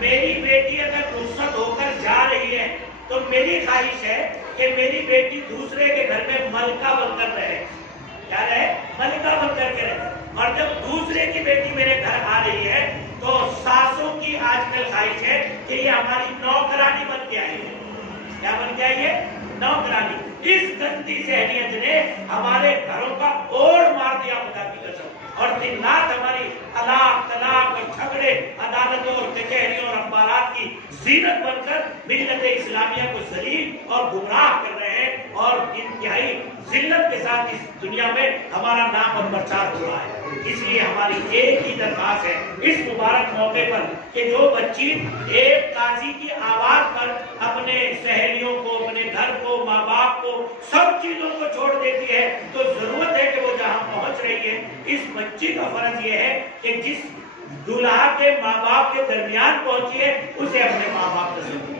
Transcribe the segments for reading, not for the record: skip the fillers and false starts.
میری بیٹی اگر رخصت ہو کر جا رہی ہے تو میری خواہش ہے کہ میری بیٹی دوسرے کے گھر میں ملکہ بن کر رہے. کیا رہے؟ ملکہ بن کر کے رہے. اور جب دوسرے کی بیٹی میرے گھر آ رہی ہے تو ساسوں کی آج کل خواہش ہے کہ یہ ہماری نوکرانی بن کے آئی ہے. کیا بن کے آئی ہے؟ نوکرانی. اس گندی ذہنیت نے ہمارے گھروں کا اوڑ مار دیا خدا کی قسم. اور دن رات ہماری طلاق اور جھگڑے عدالتوں اور کچہریوں اور اخبارات کی زینت بن کر ملت اسلامیہ کو ذلیل اور گمراہ کر رہے ہیں اور انتہائی ذلت کے ساتھ اس دنیا میں ہمارا نام اور پرچار ہو رہا ہے. اس لیے ہماری ایک ہی درخواست ہے اس مبارک موقع پر کہ جو بچی ایک قاضی کی آواز پر اپنے سہیلیوں کو، اپنے گھر کو، ماں باپ کو، سب چیزوں کو چھوڑ دیتی ہے تو ضرورت ہے کہ وہ جہاں پہنچ رہی ہے اس بچی کا فرض یہ ہے کہ جس دلہا کے ماں باپ کے درمیان پہنچی ہے اسے اپنے ماں باپ تصور،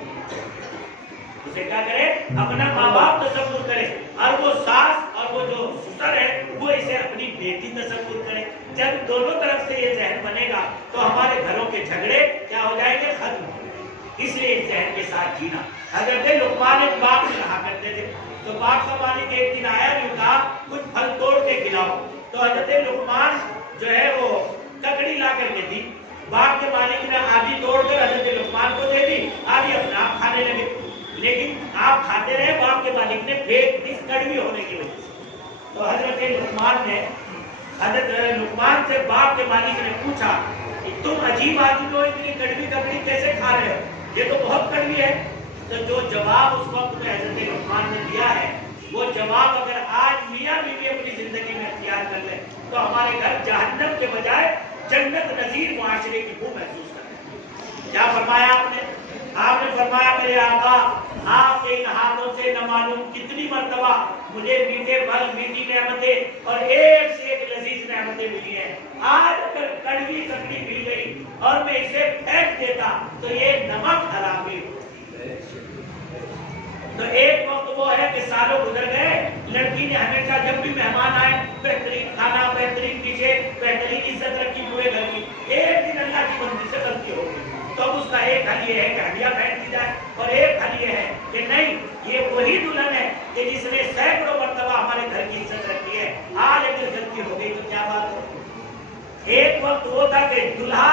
اسے کیا کرے؟ اپنا ماں باپ تصور کرے. اور وہ ساس اور وہ جو سسر ہے وہ اسے اپنی بیٹی تصور کرے. جب دونوں طرف سے یہ ذہن بنے گا تو ہمارے گھروں کے جھگڑے کیا ہو جائیں گے؟ ختم. اس لیے اس ذہن کے ساتھ جینا. حضرت لقمان ایک باغ میں رہا کرتے تھے تو باغ کا مالک ایک دن آیا اور کہا کچھ پھل توڑ کے کھلاؤ. تو حضرت لقمان جو ہے وہ ککڑی لا کر کے دی. باغ کے مالک نے آدھی توڑ کر حضرت لقمان کو دے دی، آدھی اپنا آپ کھانے لگے. لیکن آپ کھاتے رہے، باغ کے مالک نے پھینک دی کڑوی ہونے کی وجہ سے. تو حضرت لقمان سے باغ کے مالک نے پوچھا کہ تم عجیب آدمی ہو، اتنی کڑوی ککڑی کیسے کھا رہے ہو؟ یہ تو بہت کڑوی ہے. تو جو جواب اس وقت میں حضرت لقمان نے دیا ہے وہ جواب اگر آج میاں بیوی اپنی زندگی میں اختیار کر لیں تو ہمارے گھر جہنم کے بجائے جنت نظیر معاشرے کی بو محسوس کریں. کیا فرمایا آپ نے؟ آپ نے فرمایا میرے آقا آپ کے ان ہاتھوں سے نہ معلوم کتنی مرتبہ مجھے میٹھے پھل، میٹھی نعمتیں اور ایک سے ایک لذیذ نعمتیں ملی ہیں. آج اگر کڑوی ککڑی مل گئی اور میں اسے پھینک دیتا تو یہ نمک حرامی ہو. تو ایک وقت وہ ہے کہ سالوں گزر گئے، لڑکی نے ہمیشہ جب بھی مہمان آئے بہترین کھانا، بہترین ڈشیں، بہترین عزت رکھی پورے گھر کی. ایک دن اللہ کی بندی سے غلطی ہو گئی تو اب اس کا ایک حل یہ ہے کہ ہڈیاں پھینک دی جائے، اور ایک حل یہ ہے کہ نہیں، یہ وہی دلہن ہے کہ جس نے سینکڑوں مرتبہ ہمارے گھر کی عزت رکھی ہے، آج اگر غلطی ہو گئی تو کیا بات ہو. ایک وقت وہ تھا کہ دلہا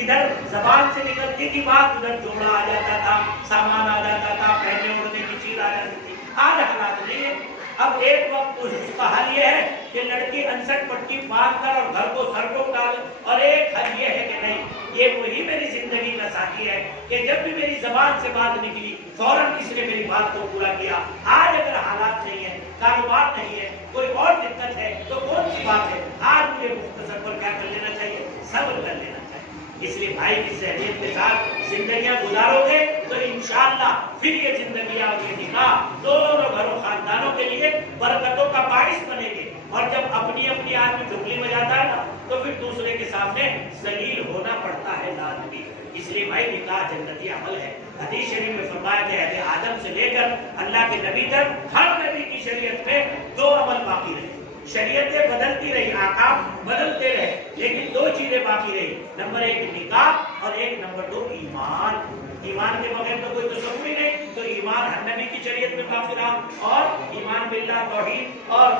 ادھر زبان سے نکلتی تھی بات، ادھر جوڑا آ جاتا تھا، سامان آ جاتا تھا، پہننے اوڑھنے کی چیز آ جاتی تھی. آج حالات نہیں ہے. اب ایک وقت اس کا حل یہ ہے کہ لڑکی انسٹ پٹی باندھ کر اور گھر کو سر کو ڈالے، اور ایک حل یہ ہے کہ نہیں، یہ وہی میری زندگی کا ساتھی ہے کہ جب بھی میری زبان سے بات نکلی فوراً اس نے میری بات کو پورا کیا. آج اگر حالات نہیں ہے، کاروبار نہیں ہے، کوئی اور دقت ہے تو کون سی بات ہے، آج مجھے مختصر پر کیا کر لینا چاہیے؟ صبر کر لینا چاہیے. اس لیے بھائی کی ذہنیت کے ساتھ زندگیاں گزارو گے تو انشاءاللہ پھر یہ زندگیاں اور یہ نکاح دونوں گھروں خاندانوں کے لیے برکتوں کا باعث بنے گے. اور جب اپنی اپنی آدمی ڈھگلی میں جاتا ہے نا تو پھر دوسرے کے سامنے ذلیل ہونا پڑتا ہے لازمی. اس لیے بھائی نکاح جنتی عمل ہے. حدیث شریف میں فرمایا گیا ہے آدم سے لے کر اللہ کے نبی تک ہر نبی کی شریعت میں دو عمل باقی رہے. شریعتیں بدلتی رہی، آکام بدلتے رہے، لیکن دو چیزیں باقی رہی. نمبر ایک نکاح اور ایک نمبر دو ایمان. ایمان کے بغیر تو کوئی تصور ہی نہیں. تو ایمان ہر نبی کی شریعت میں باقی رہا، اور ایمان باللہ، توحید اور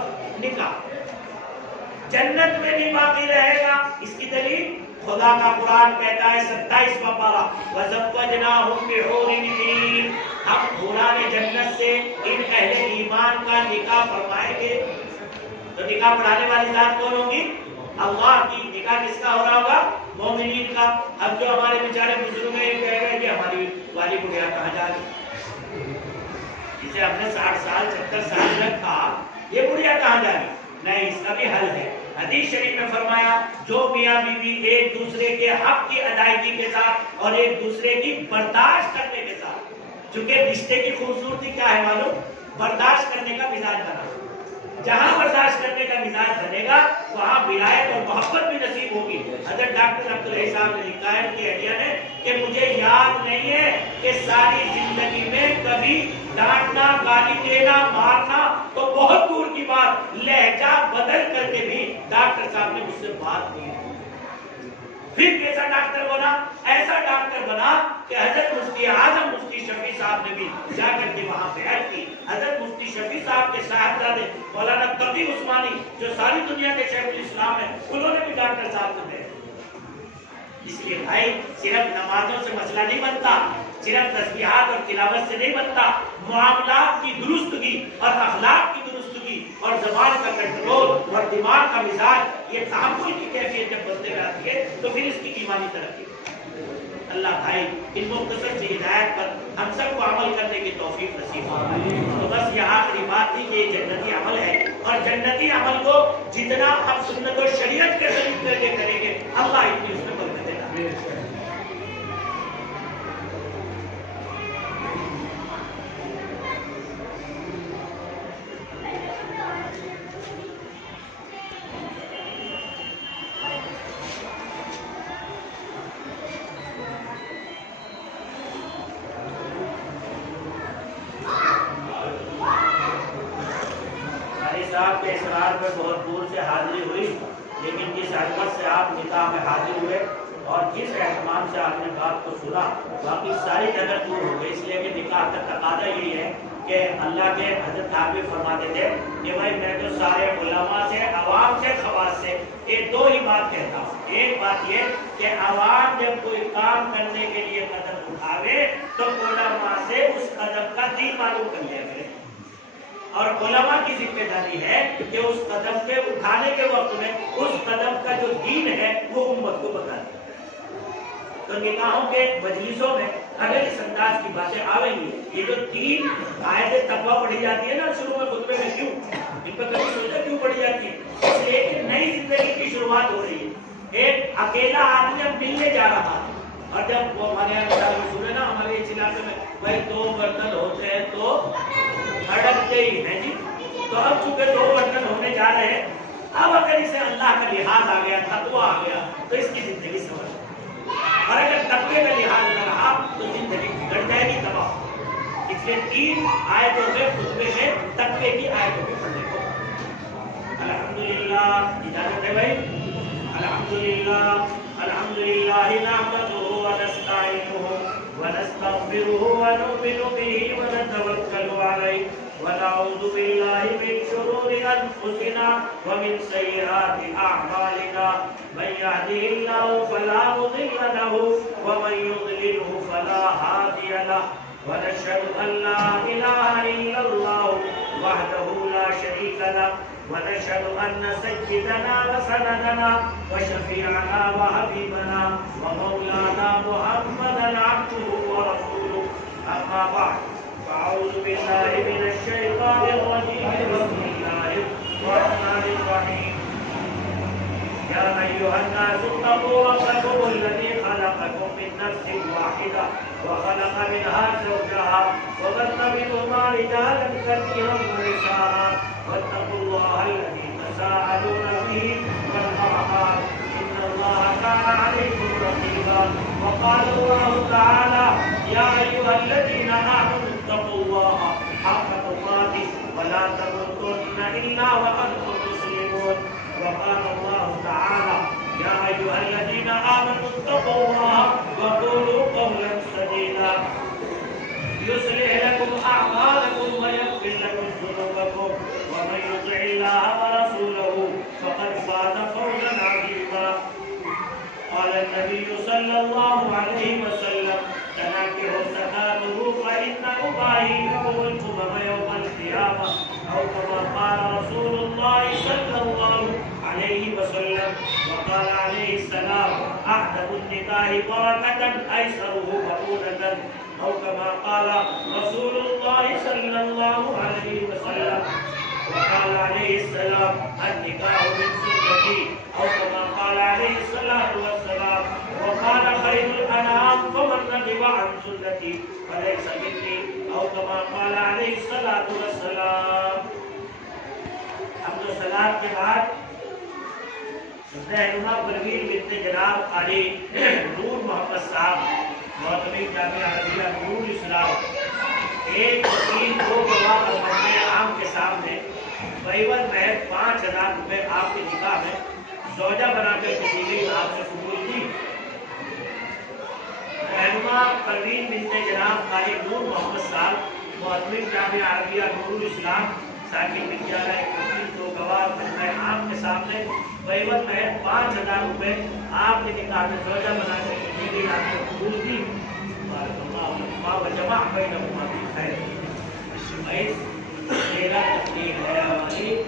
نکاح جنت میں بھی باقی رہے گا. اس کی دلیل خدا کا قرآن کہتا ہے 27واں پارہ وَزَوَّجْنَاهُمْ بِحُورٍ عِينٍ، ہم حوران جنت سے ان اہل ایمان کا نکاح فرمائیں گے. تو نکاح پڑھانے والی ذات کون ہوگی؟ اللہ کی. نکاح کس کا ہو رہا ہوگا؟ مومنین کا. اب جو ہمارے بیچارے بزرگ ہیں کہہ رہے ہیں کہ ہماری والی بڑھیا کہاں جا رہی، جسے ہم نے 60 سال 70 سال رکھا، یہ بڑھیا کہاں جا رہی؟ نہیں، اس کا بھی حل ہے. حدیث شریف میں فرمایا جو میاں بیوی ایک دوسرے کے حق کی ادائیگی کے ساتھ اور ایک دوسرے کی برداشت کرنے کے ساتھ، چونکہ رشتے کی خوبصورتی کیا ہے معلوم؟ برداشت کرنے کا مزاج بنا. جہاں برداشت کرنے کا مزاج بنے گا وہاں ولایت اور محبت بھی نصیب ہوگی. حضرت ڈاکٹر عبدالحی صاحب نے لکھا ہے کہ اہلیہ نے کہ مجھے یاد نہیں ہے کہ ساری زندگی میں کبھی ڈانٹنا، گالی دینا، مارنا تو بہت دور کی بات، لہجہ بدل کر کے بھی ڈاکٹر صاحب نے مجھ سے بات نہیں کی. پھر کیسا ڈاکٹر بنا؟ ایسا ڈاکٹر بنا کہ حضرت مفتی اعظم مفتی شفیع صاحب نے بھی جا کر کے وہاں بیعت کی. حضرت مفتی شفیع صاحب کے صاحبزادے مولانا تقی عثمانی جو ساری دنیا کے شیخ الاسلام ہیں, انہوں نے بھی ڈاکٹر صاحب کو بیعت کی. اس لیے بھائی صرف نمازوں سے مسئلہ نہیں بنتا, صرف تسبیحات اور تلاوت سے نہیں بنتا. معاملات کی درستگی اور اخلاق کی درستگی اور زبان کا کنٹرول اور دماغ کا مزاج, یہ تحمل کی کیفیت جب بندے میں آتی ہے تو پھر اس کی ایمانی ترقی. اللہ بھائی ان مختصر سی ہدایت پر ہم سب کو عمل کرنے کی توفیق نصیب فرمائے. تو بس یہ آخری بات تھی کہ یہ جنتی عمل ہے, اور جنتی عمل کو جتنا ہم سنت و شریعت کے طریقے سے کریں گے اللہ اتنی اس میں برکت دے گا. صاحب کے اصرار میں بہت دور سے حاضری ہوئی, لیکن جس عظمت سے آپ نکاح میں حاضر ہوئے اور جس اہتمام سے آپ نے بات کو سنا, باقی ساری جگہ دور ہو گئی. اس لیے کہ نکاح کا تقاضا یہی ہے کہ اللہ کے حضرت عابد فرماتے تھے کہ بھائی میں تو سارے علماء سے, عوام سے, خواص سے یہ دو ہی بات کہتا ہوں. ایک بات یہ کہ عوام جب کوئی کام کرنے کے لیے قدم اٹھاوے تو علماء سے اس قدم کا دین معلوم کر لیا کرے, اور علماء کی ذمہ داری ہے کہ اس قدم پہ اٹھانے کے وقت میں اس قدم کا جو دین ہے وہ امت کو بتا دیں. تو نکاحوں کے مجلسوں میں اگر اس انداز کی باتیں آئیں گی, یہ جو 3 آیتیں تقویٰ پڑھی جاتی ہے نا شروع میں خطبے میں, کیوں ان پر کبھی سوچا کیوں پڑھی جاتی ہے؟ اس لیے کہ نئی زندگی کی شروعات ہو رہی ہے. ایک اکیلا آدمی جب ملنے جا رہا ہے, اور جب وہ ہمارے یہاں مثال میں سنے نا ہمارے اس علاقے میں بھائی 2 برتن ہوتے ہیں تو اڑکتے ہی ہیں جی, تو اب چونکہ 2 برتن ہونے جا رہے ہیں, اب اگر اسے اللہ کا لحاظ آ گیا, تقویٰ آ گیا تو اس کی زندگی سمجھ, اور اگر تقوی کا لحاظ نہ رہا تو زندگی بگڑ جائے گی, تباہ. اس لیے 3 آیتوں میں خطبے میں تقوی کی آیتوں میں پڑھنے کو. الحمدللہ, اجازت ہے بھائی. الحمدللہ الحمدللہ نحمدہ ونستعینہ ونستغفرہ ونؤمن بہ ونتوکل علیہ ونعوذ باللہ من شرور انفسنا ومن سیئات اعمالنا من یهده اللہ فلا مضل له ومن یضللہ فلا ہادی له ونشهد ان لا الہ الا اللہ وحدہ لا شریک له ونشهد أن سيدنا وسندنا وشفيعنا وحبيبنا ومولانا محمدا عبده ورسوله. أما بعد, فأعوذ بالله من الشيطان الرجيم. بسم الله الرحمن الرحيم. يا أيها الناس اتقوا ربكم الذي خلقكم من نفس واحدة وخلق منها زوجها وبث منهما رجالا كثيرا ونساء واتقوا الله الذي تساءلون به والأرحام إن الله كان عليكم رقيبا. وقال الله تعالى يا أيها الذين آمنوا اتقوا الله حق تقاته ولا تموتن إلا وأنتم مسلمون. وقال الله تعالى يا أيها الذين آمنوا اتقوا الله وقولوا قولا سديدا يصلح لكم أعمالكم ويغفر لكم ذنوبكم ومن يطع الله ورسوله فقد فاز فوزا عظيما. قال النبي صلى الله عليه وسلم تنكحوا التكاثر فإن أباهيكم الأمم يوم القيامة أو كما قال رسول الله صلى الله عليه وسلم. وقال عليه السلام أحدث النكاح بركة أيسره مؤونة أو كما قال رسول الله صلى الله عليه وسلم. وقال عليه السلام النكاح من سنتي أو كما قال عليه الصلاة والسلام. وقال خير الأنام فمن رغب عن سنتي فليس مني أو كما قال عليه الصلاة والسلام. حمد و سلام کے بعد رہنما پروین بنت جناب قاری نور محمد صاحب موتمی جامعہ عربیہ نور اسلام ایک وکیل 2 گواہ اور مجمع عام کے سامنے بیون محض 5000 روپے آپ کے نکاح میں زوجہ بنا کر کے دی گئی، آپ نے قبول کی۔ رہنما پروین بنت جناب قاری نور محمد صاحب، معتمد جامعہ عربیہ نور الاسلام، ساکن ودیالیہ 21 دو گواہ مجمع عام کے سامنے قیمت محض 5000 روپے آپ کے نکاح میں زوجہ بنا کر کے دی گئی، آپ نے قبول کی۔ بارک اللہ لکما و جمع بینہما بالخیر۔ 13 تقریر ہے ہماری۔